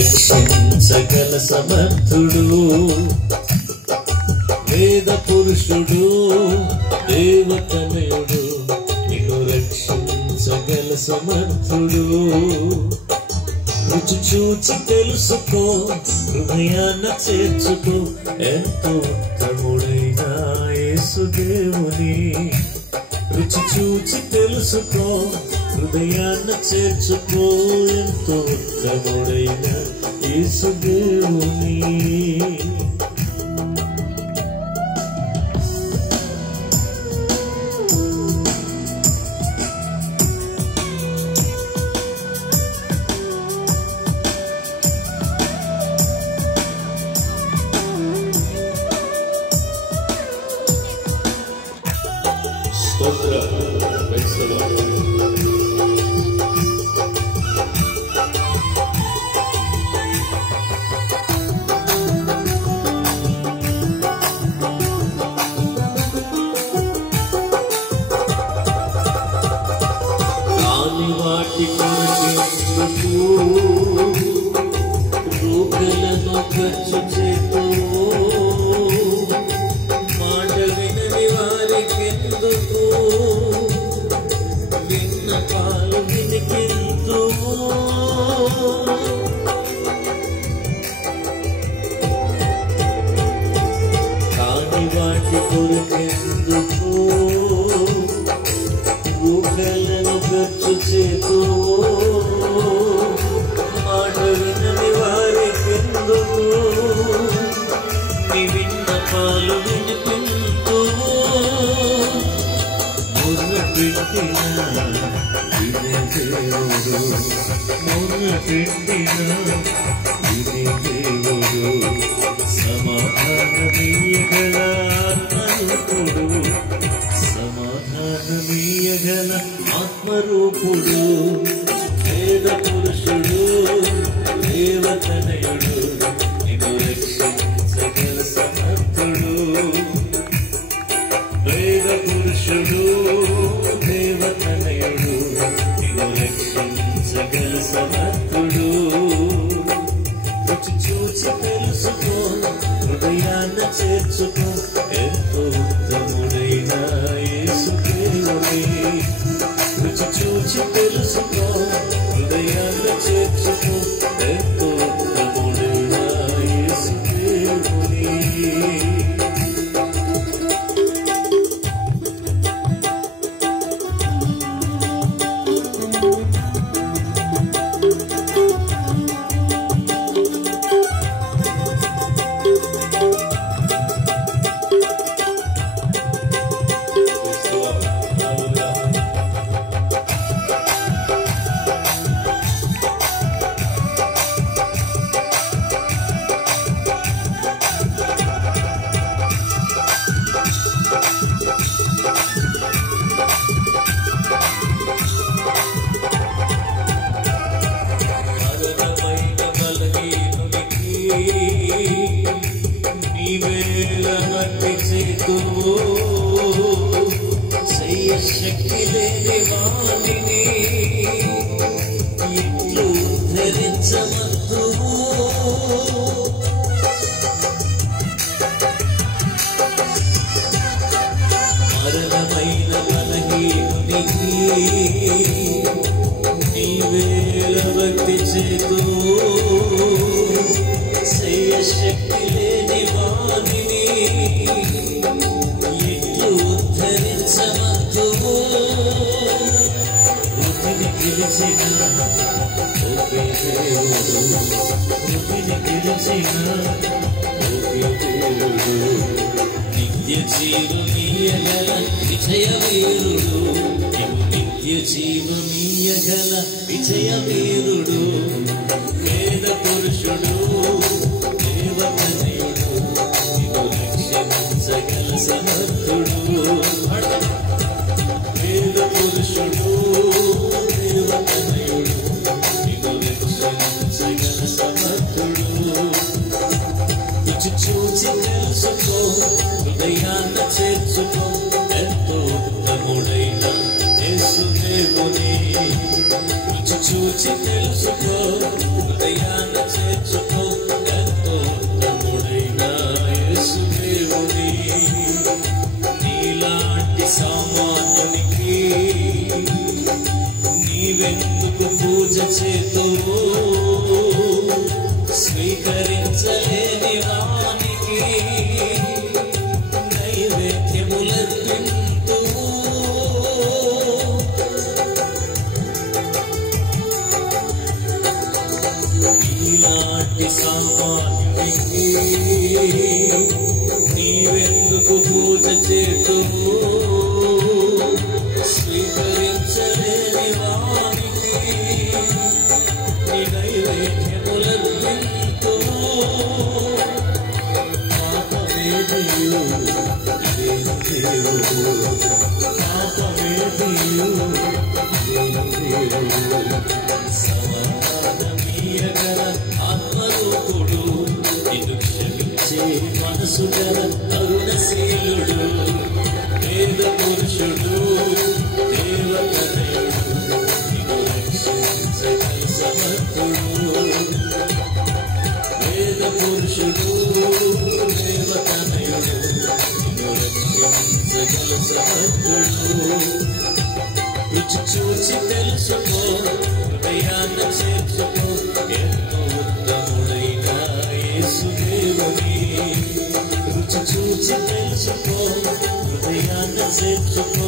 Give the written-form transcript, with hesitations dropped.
రక్షించగల సమర్థుడు వేద పురుషుడు దేవతనయుడు నిన్ను రక్షించగల సమర్థుడు రుచి చూచి తెలుసుకో హృదయాన చేర్చుకో ఎంతో ఉత్తముడైన యేసుదేవుని రుచి చూచి తెలుసుకో హృదయాన చేర్చుకో ఎంతో ఉత్తముడైన యేసుదేవుని వాటి కొరకు రూకలను ఖర్చు చేతూ మాట వినని వారికెందుకు విన్నపాలు వినికెందుకు కాని వాటి కొరకెందుకు రూకలను ఖర్చు చేతూ మాట వినని వారికెందుకు నీ విన్నపాలు వినిపించు మొర్ర పెట్టిన ఇదే దేవుడు మొర్ర పెట్టిన ఇదే దేవుడు సమాధానమీయగల ఆత్మరూపుడు సమాధానమీయగల ఆత్మరూపుడు వేద పురుషుడు దేవతనయుడు నిన్ను రక్షించగల సమర్థుడు వేద పురుషుడు దేవతనయుడు నిన్ను రక్షించగల సమర్థుడు రుచి చూచి తెలుసుకో హృదయాన చేర్చుకో ఎంతో ఉత్తముడైన యేసుదేవుని రుచి చూచి తెలుసుకో హృదయాన చేర్చుకో ఎంతో ఉత్తముడైన యేసుదేవుని శక్తి లేని వాణిని ఇట్లు ధరించవద్దు మరణమైన బలహీనునికి నీవేల భక్తి చేతు శక్తి లేని వాణిని ఇట్లు ధరించవద్దు వృద్ధిని గెలిచిన ఒకే దేవుడు వృద్ధిని గెలిచిన ఒకే దేవుడు నిత్య జీవమీయగల విజయ వీరుడు నిత్య జీవమీయగల విజయ వీరుడు వేద పురుషుడు దేవతనయుడు నిన్ను రక్షించగల సమర్థుడు వేద పురుషుడు దేవతనయుడు నిన్ను రక్షించగల సమర్థుడు రుచి చూచి తెలుసుకో హృదయాన చేర్చుకో ఎంతో ఉత్తముడైన యేసుదేవుని రుచి చూచి తెలుసుకో నాలాంటి సామాన్యుడికి నీవెందుకు పూజ చేతువు? స్వీకరించలేని వానికి నీ నైవేద్యములర్పింతువు. పాపమేదియు ఇదేను దేవుడు, పాపమేదియు ఇదేను దేవుడు. సమాధానమీయగల ఆత్మరూపుడు, నిన్ను క్షమించే మనసు గల కరుణశీలుడు, వేద పురుషుడు, దేవతనయుడు, నిన్ను రక్షించగల సమర్థుడు. వేద పురుషుడు, దేవతనయుడు, నిన్ను రక్షించగల సమర్థుడు. రుచి చూచి తెలుసుకో, హృదయాన్ని చేర్చుకో, ఎంతో ఉత్తముడైన యేసుదేవుని. రుచి చూచి తెలుసుకో, హృదయాన్ని చేర్చుకో,